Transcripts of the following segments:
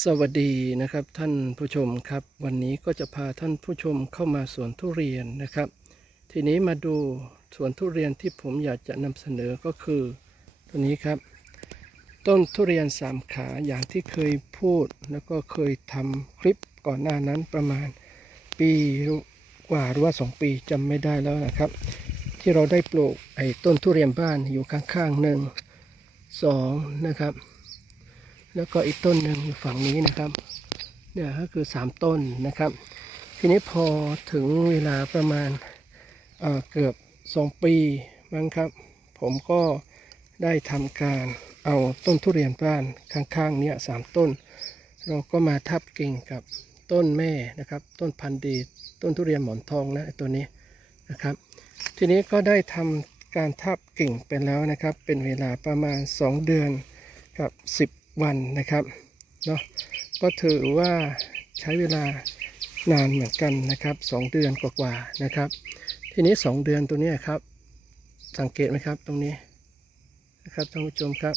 สวัสดีนะครับท่านผู้ชมครับ วันนี้ก็จะพาท่านผู้ชมเข้ามาสวนทุเรียนนะครับ ทีนี้มาดูสวนทุเรียนที่ผมอยากจะนำเสนอก็คือตัวนี้ครับ ต้นทุเรียนสามขาอย่างที่เคยพูดแล้วก็เคยทำคลิปก่อนหน้านั้นประมาณปีกว่าหรือว่า2ปีจำไม่ได้แล้วนะครับ ที่เราได้ปลูกไอ้ต้นทุเรียนบ้านอยู่ข้างๆหนึ่งสองนะครับ แล้วก็อีกต้นหนึ่งอยู่ฝั่งนี้นะครับ เนี่ยก็คือสามต้นนะครับ ทีนี้พอถึงเวลาประมาณเเกือบสองปีมั้งครับ ผมก็ได้ทำการเอาต้นทุเรียนบ้านข้างๆเนี่ยสามต้น เราก็มาทับกิ่งกับต้นแม่นะครับ ต้นพันธุ์ดีต้นทุเรียนหมอนทองนะตัวนี้นะครับ ทีนี้ก็ได้ทำการทับกิ่งไปแล้วนะครับ เป็นเวลาประมาณ 2 เดือนกับ 10 วันนะครับเนาะก็ถือว่าใช้เวลานานเหมือนกันนะครับ 2 เดือนกว่าๆนะครับ ทีนี้ 2 เดือนตัวนี้ครับ สังเกตไหมครับตรงนี้นะครับท่านผู้ชมครับ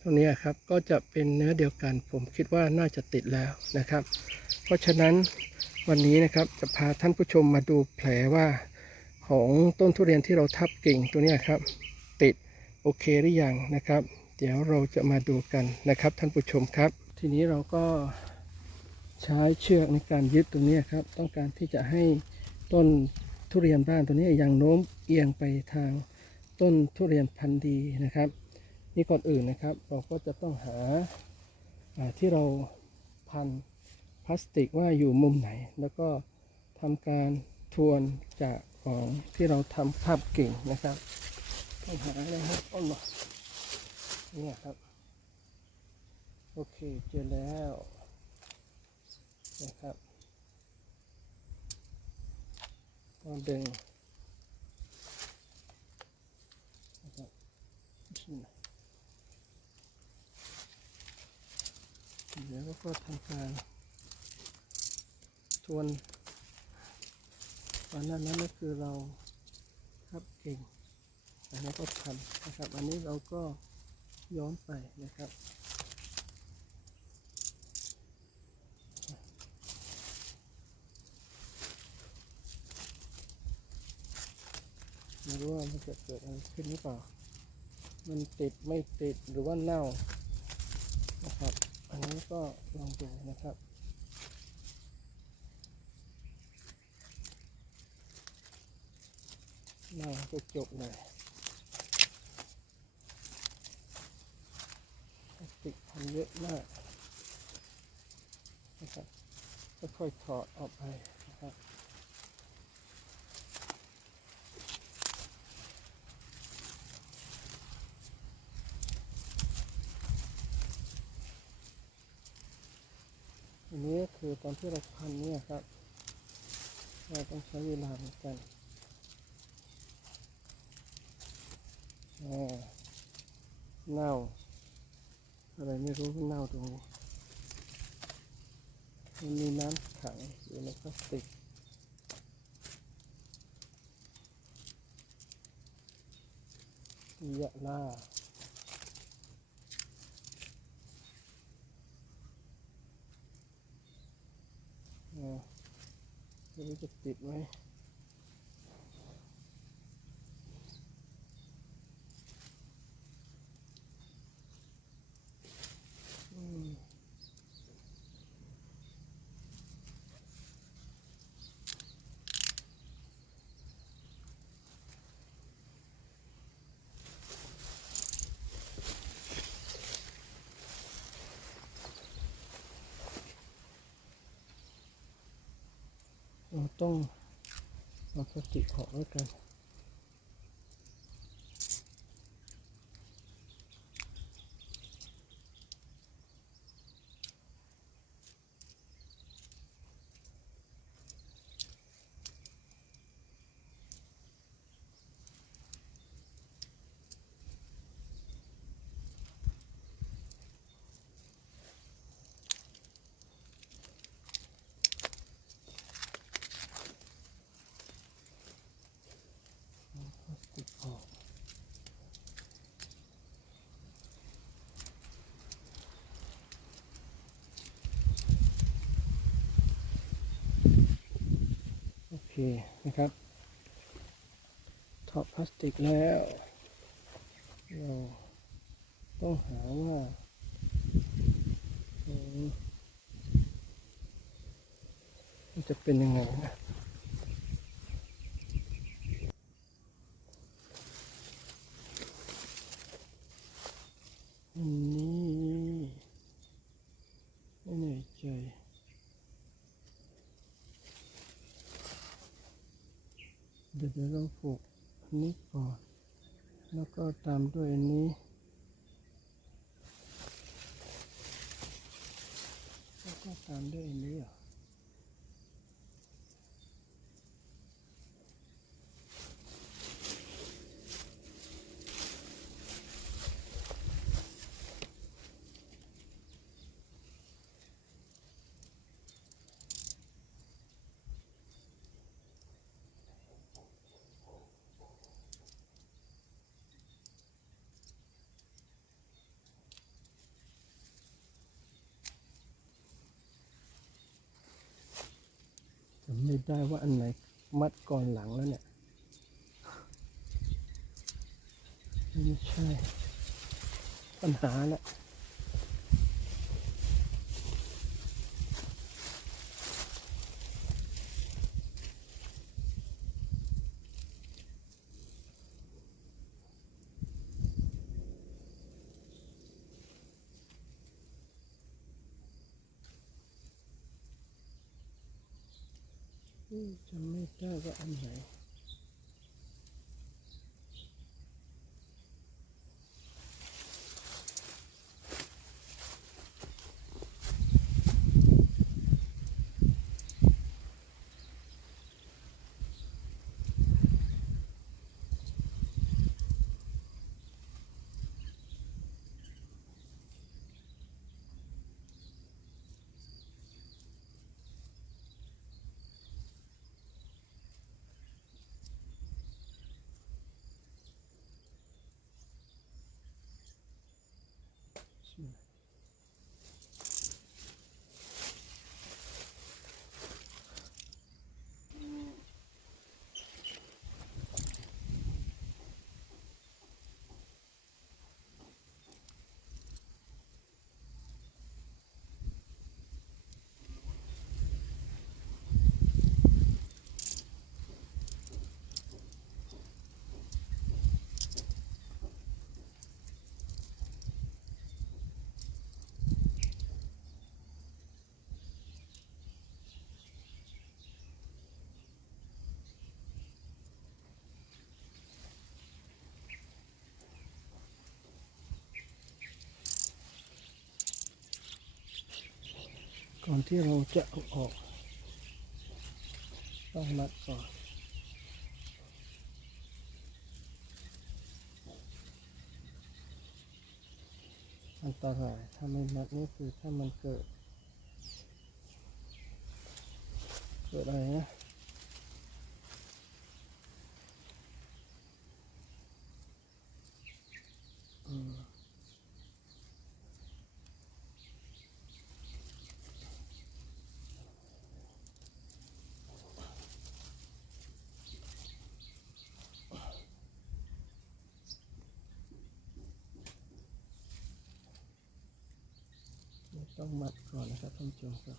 ตรงนี้ครับก็จะเป็นเนื้อเดียวกัน ผมคิดว่าน่าจะติดแล้วนะครับ เพราะฉะนั้นวันนี้นะครับจะพาท่านผู้ชมมาดูแผลว่าของต้นทุเรียนที่เราทับกิ่งตัวนี้ครับ ติดโอเคหรือยังนะครับ เดี๋ยวเราจะมาดูกันนะครับท่านผู้ชมครับ ทีนี้เราก็ใช้เชือกในการยึดตัวนี้ครับ ต้องการที่จะให้ต้นทุเรียนบ้านตัวนี้ยังโน้มเอียงไปทางต้นทุเรียนพันธุ์ดีนะครับ นี่ก่อนอื่นนะครับ เราก็จะต้องหาที่เราพันพลาสติกว่าอยู่มุมไหน แล้วก็ทำการทวนจากของที่เราทำภาพกิ่งนะครับต้องหานะครับต้นหมอ เนี่ยครับ โอเคเจอแล้วนะครับก็ดึงนะครับเดี๋ยวก็ทำการทวนตอนนั้นนั้นก็คือเราทับเก่งอันนี้ก็ทำนะครับ อันนี้เราก็ ย้อนไปนะครับไม่รู้ว่ามันจะเกิดอะไรขึ้นหรือเปล่า มันติดไม่ติดหรือว่าเน่านะครับ อันนี้ก็ลองดูนะครับเน่าก็จบเลยพลาส ติกทำเยอะมากนะครับค่อยๆถอดออกไปนะครับอันนี้คือตอนที่เราพันเนี่ยครับ เราต้องใช้เวลาเหมือนกันเน่า อะไรไม่รู้เน่าตรงนี้ มันมีน้ำขังอยู่ในพลาสติกยะล่าอ่าไม่รู้จะติดไหมอืมเรา ต้องเอาพลาสติกออกแล้กัน อ นะครับถอดพลาสติกแล้วเราต้องหาว่ามันจะเป็นยังไงนะอันนี้ไม่แน่ใจ เดี๋ยวเราผูกอันนี้ก่อน แล้วก็ตามด้วยอันนี้ แล้วก็ตามด้วยอันนี้อะ จำไม่ได้ว่าอันไหนมัดก่อนหลังแล้วเนี่ย ไม่ใช่ ปัญหาและ อืมจำไม่ได้ว่าอันไหน ก่อนที่เราจะเอาออกต้องมัดก่อนอันตรายถ้าไม่มัดนี่คือถ้ามันเกิด เกิดอะไรนะ อืม ต้องมัด ก่อนนะครับท่านผู้ชมครับ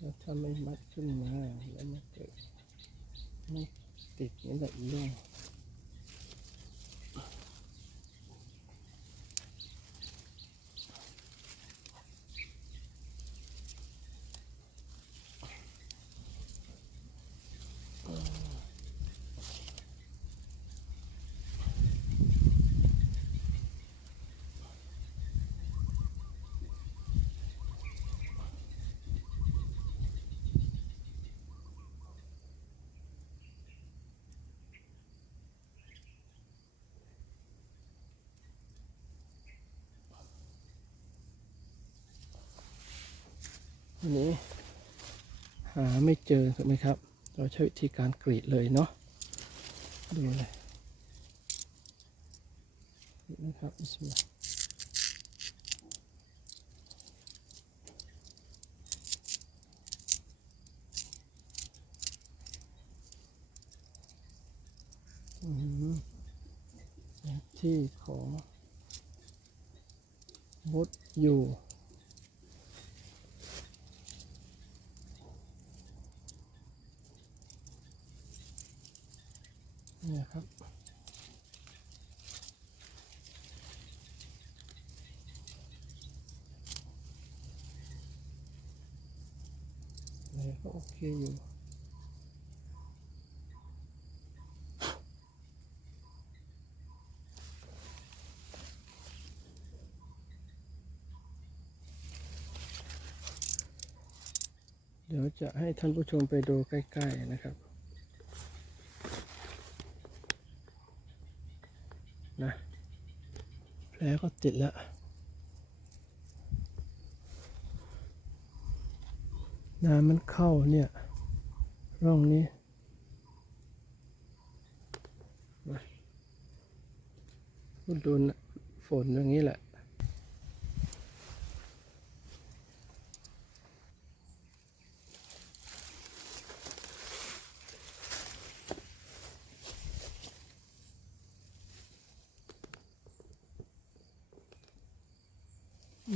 แล้ว ถ้าไม่มัดขึ้นมาแล้วมันเกิดไม่ติดนี่แหละเรื่อง ทีนี้ หาไม่เจอถูกไหมครับ เราใช้วิธีการกรีดเลยเนาะดูเลยนะครับบิสมิลลาที่ของมดอยู่ เนี่ย ครับนี่ก็โอเคอยู่เดี๋ยวจะให้ท่านผู้ชมไปดูใกล้ ๆ นะครับ นะแผลก็ติดแล้วน้ำมันเข้าเนี่ยร่องนี้ก็โดนฝนอย่างนี้แหละ เด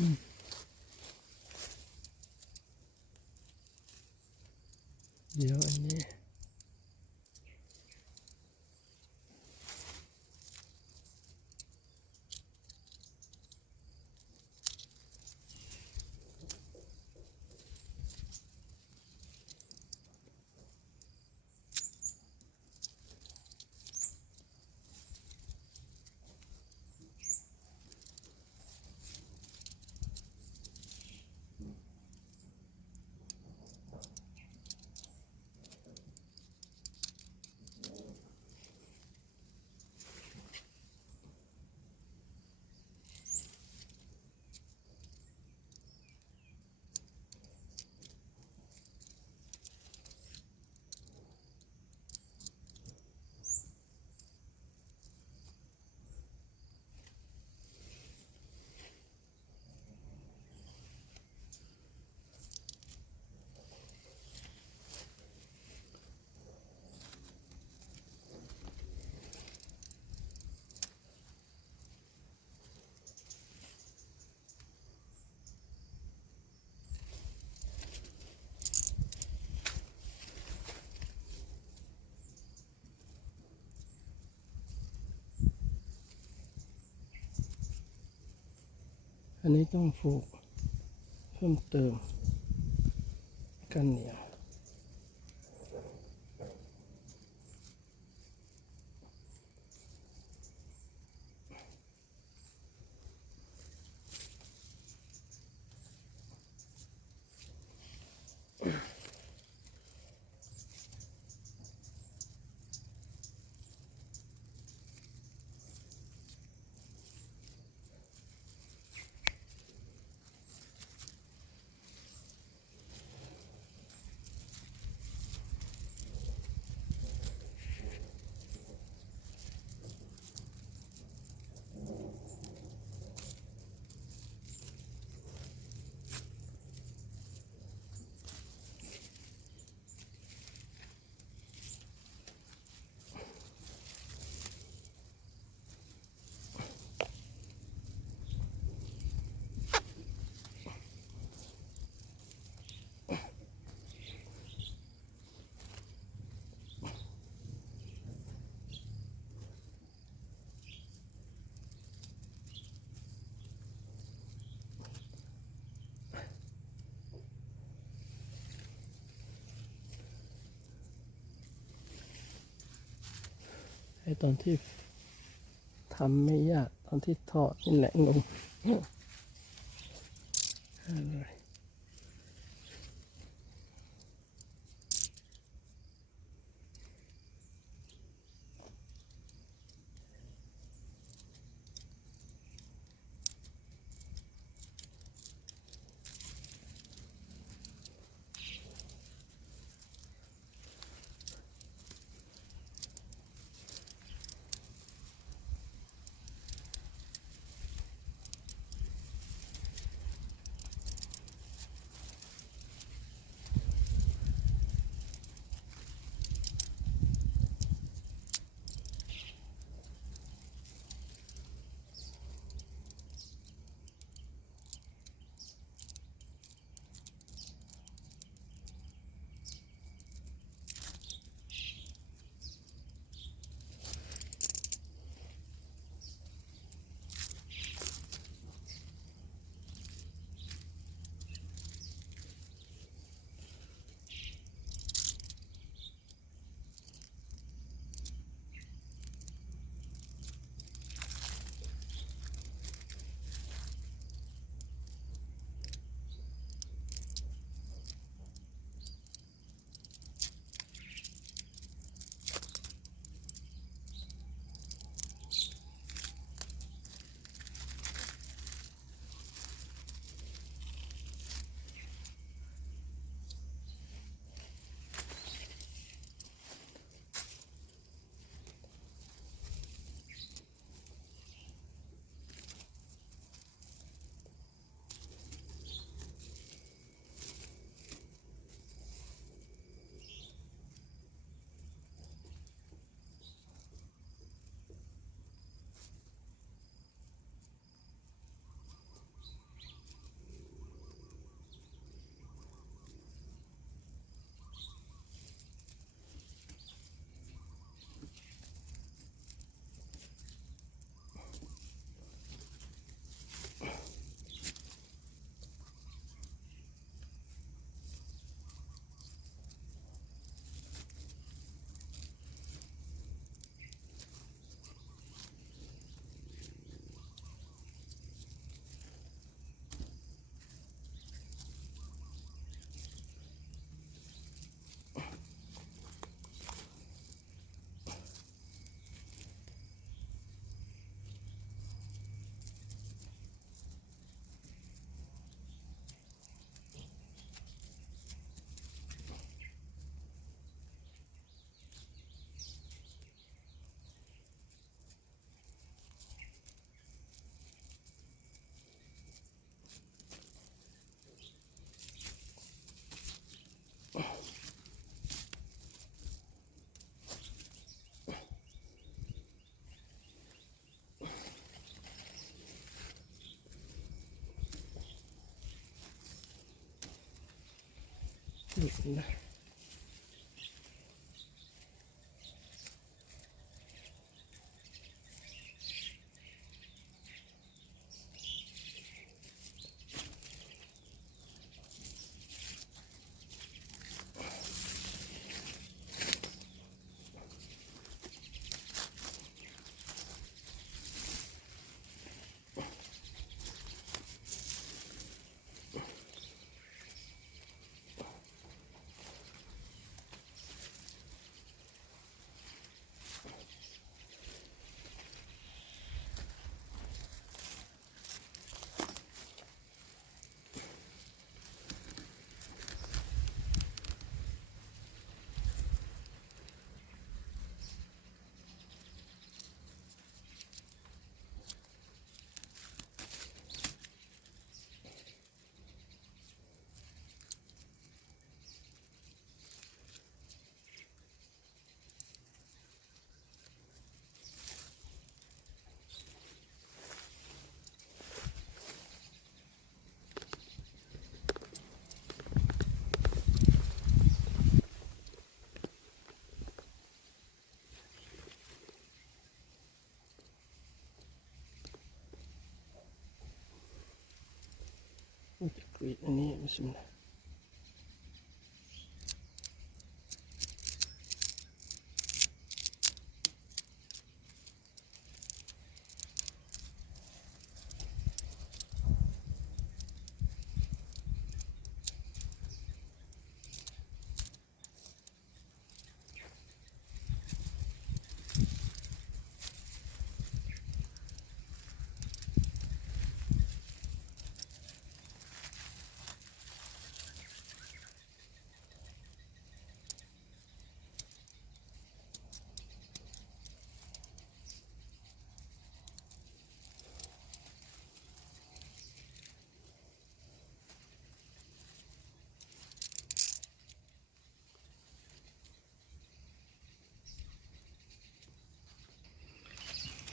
ี๋ยวอันนี้ อันนี้ต้องฝูกเพิ่มเติมกันเหนียว อ้ตอนที่ทำไม่ยาก ตอนที่ทอดนี่แหละงงอะไร นี่นะ มันจะกรีดอันนี้บิสมิลล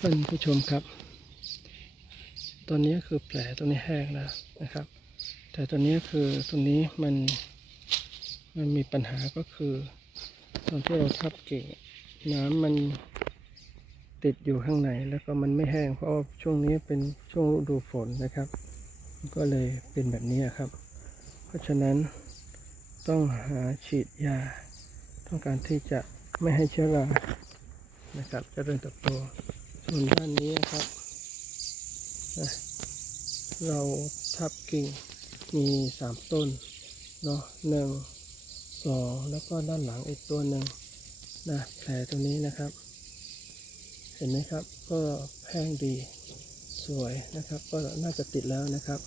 ท่านผู้ชมครับ ตอนนี้คือแผลตรงนี้แห้งแล้วนะครับ แต่ตอนนี้คือตรงนี้มันมันมีปัญหาก็คือ ตอนที่เราทับกิ่งน้ำมันติดอยู่ข้างในแล้วก็มันไม่แห้งเพราะช่วงนี้เป็นช่วงฤดูฝนนะครับ ก็เลยเป็นแบบนี้ครับ เพราะฉะนั้นต้องหาฉีดยา ต้องการที่จะไม่ให้เชื้อรานะครับเจะเริญเติบโต ส่วนด้านนี้นะครับนะเราทับกิ่งมีสามต้นเนาะหนึ่งสองแล้วก็ด้านหลังอีกตัวหนึ่งนะแผลตรงนี้นะครับ เห็นไหมครับก็แห้งดีสวยนะครับ ก็น่าจะติดแล้วนะครับ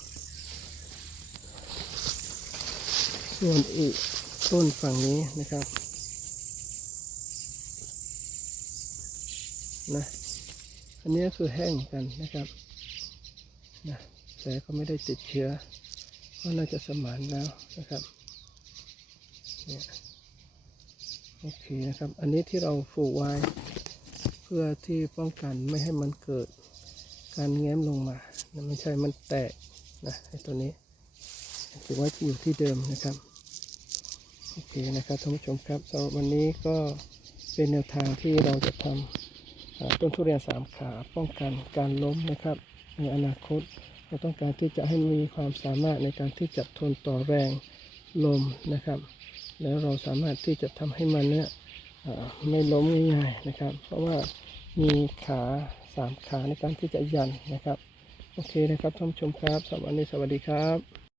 ส่วนอีกต้นฝั่งนี้นะครับนะ อันนี้ก็คือแห้งกันนะครับนะแต่ก็ไม่ได้ติดเชื้อก็น่าจะสมานแล้วนะครับเนี่ยโอเคนะครับ อันนี้ที่เราฝูกไว้ เพื่อที่ป้องกันไม่ให้มันเกิดการแง้มลงมานะไม่ใช่มันแตกนะไอ้ตัวนี้ถือว่าอยู่ที่เดิมนะครับโอเคนะครับท่านผู้ชมครับสำหรับวันนี้ก็เป็นแนวทางที่เราจะทำ ต้นทุเรียนสามขาป้องกันการล้มนะครับ ในอนาคตเราต้องการที่จะให้มีความสามารถในการที่จะทนต่อแรงลมนะครับ แล้วเราสามารถที่จะทำให้มันเนี่ยอ่าไม่ล้มง่ายๆนะครับ เพราะว่ามีขาสามขาในการที่จะยันนะครับ โอเคนะครับท่านผู้ชมครับสวันนี้สวัสดีครับ